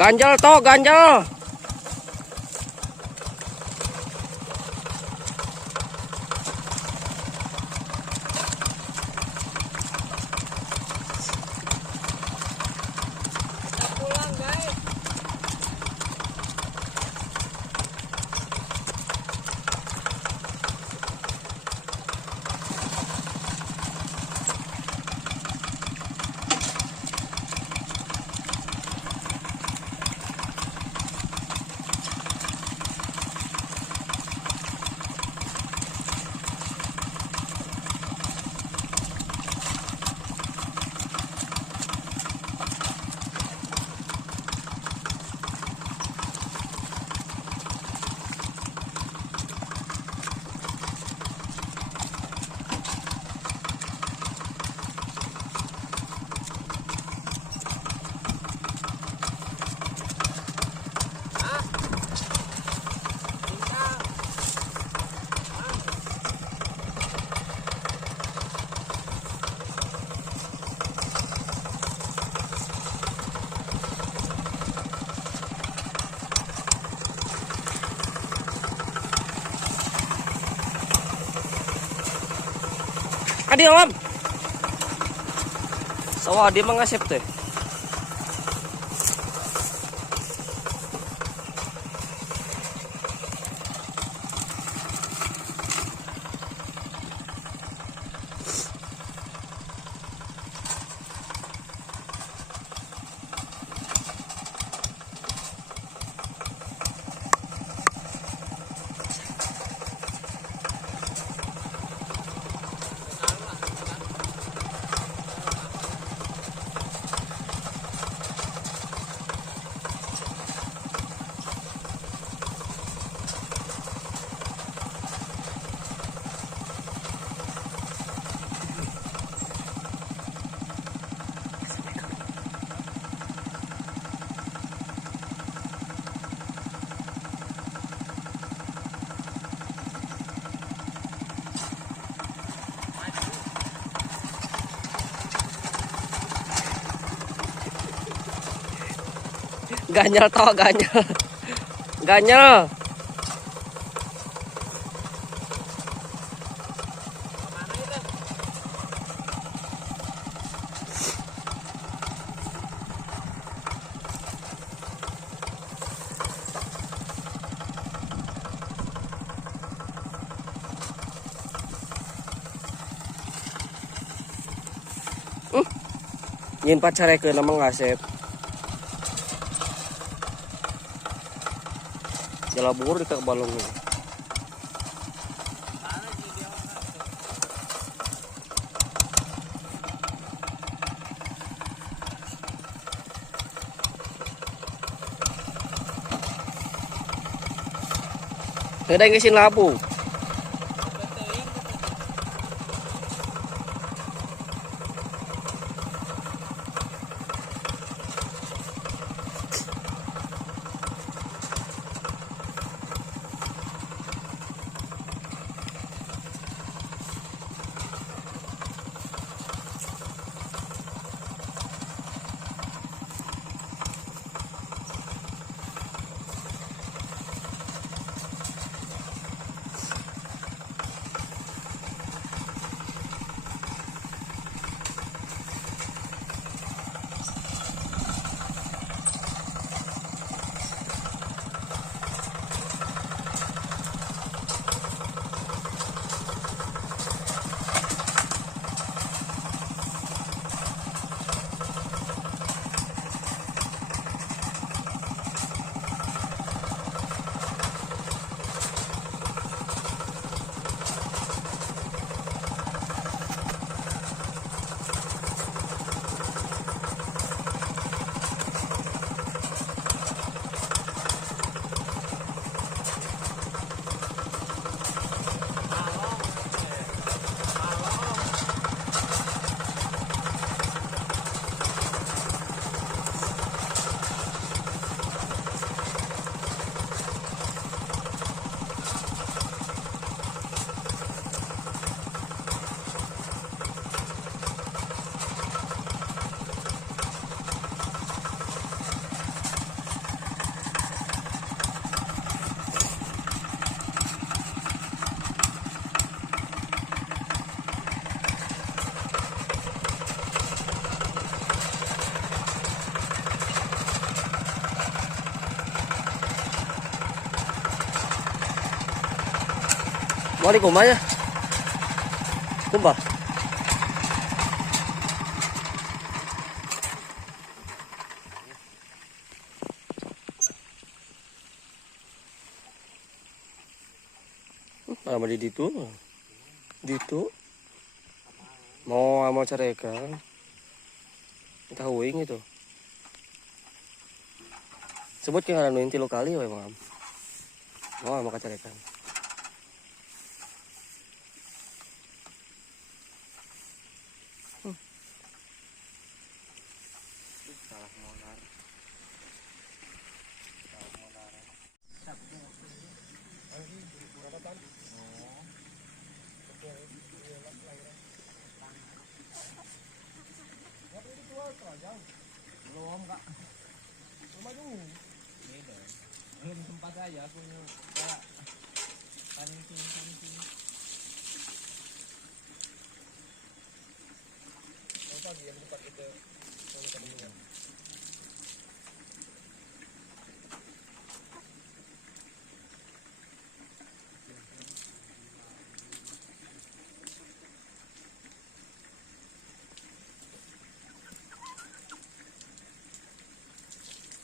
Ganjel toh, ganjel. Pulang guys. Adi alam. Sawah dia mengasep teh. Ganyel toh, ganyel. Ganyel. Yin pacarekeun nama ngasep. Jalabur di kak balongnya. Ada yang ngisin labu. Oh, di kumah ya? Kumah? Lama di situ. Ditu. Mau careka. Kita huing itu. Sebut ke ngaran inti lokali we mam. Mau kacarekan. Salah monar. Belum kak. Rumah dulu. Beda. Belum sempat aja aku kayak paling sini. Pagi yang tempat kita ketemu.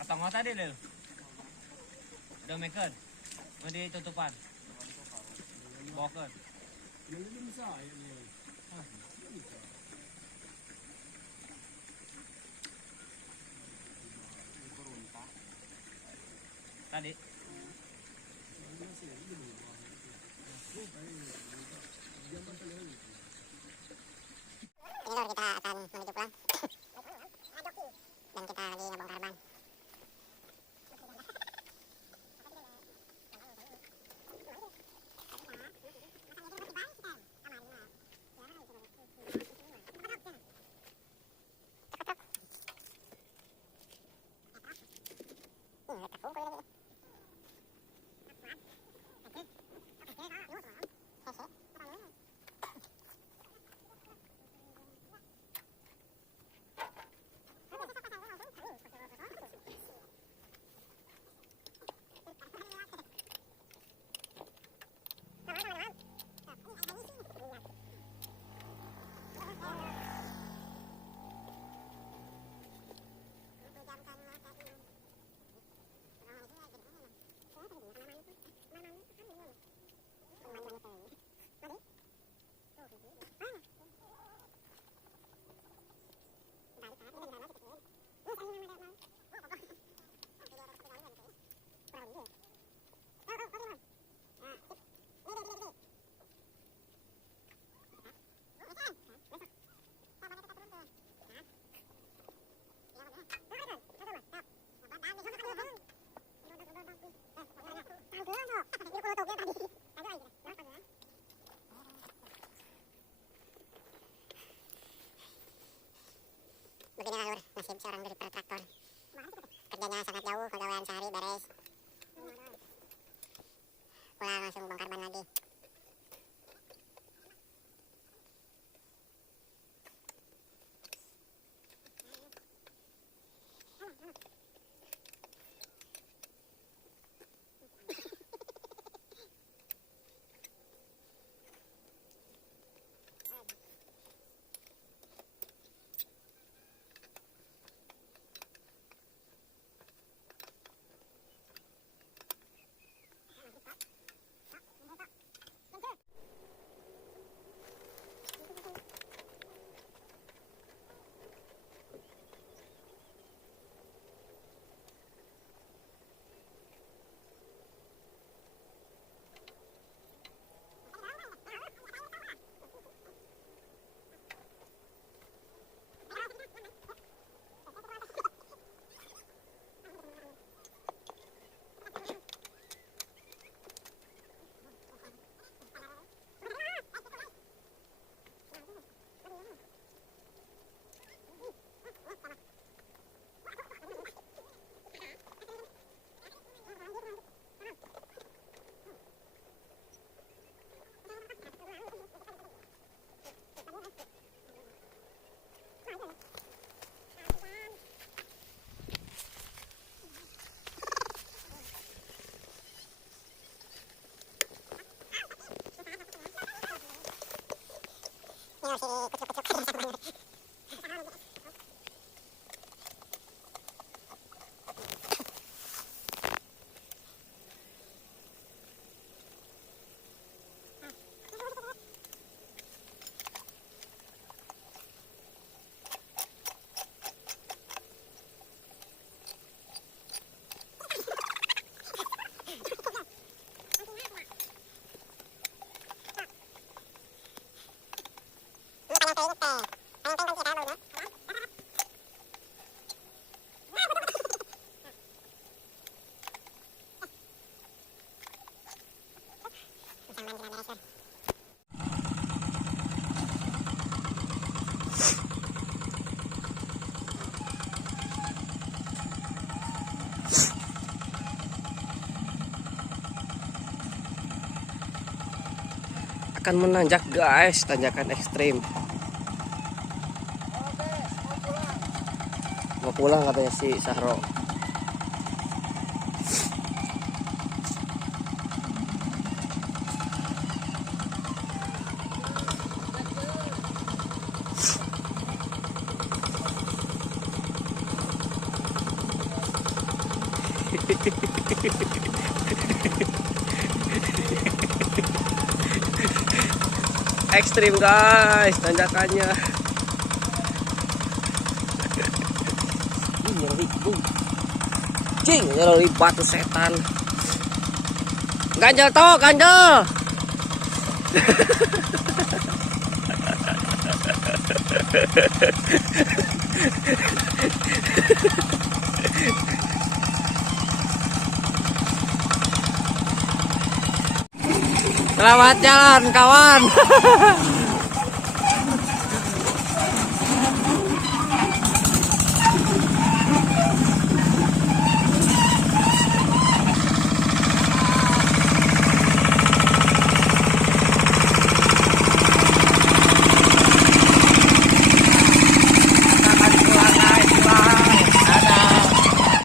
Ketemu tadi Lil. Udah makan. Mau ditutupan. Boker. Tadi. Ini Lur, kita akan menuju pulang. Dan kita lagi ngebongkar ban. Beginilah Lur, nasib seorang driver traktor. Kerjanya sangat jauh, pegawaian sehari beres. Pulang langsung bongkar ban lagi. Akan menanjak guys, tanjakan ekstrim. Mau pulang katanya si Sahro. Ekstrim guys, tanjakannya. Cing, nyari batu setan. Ganjel toh, ganjel. Selamat jalan kawan.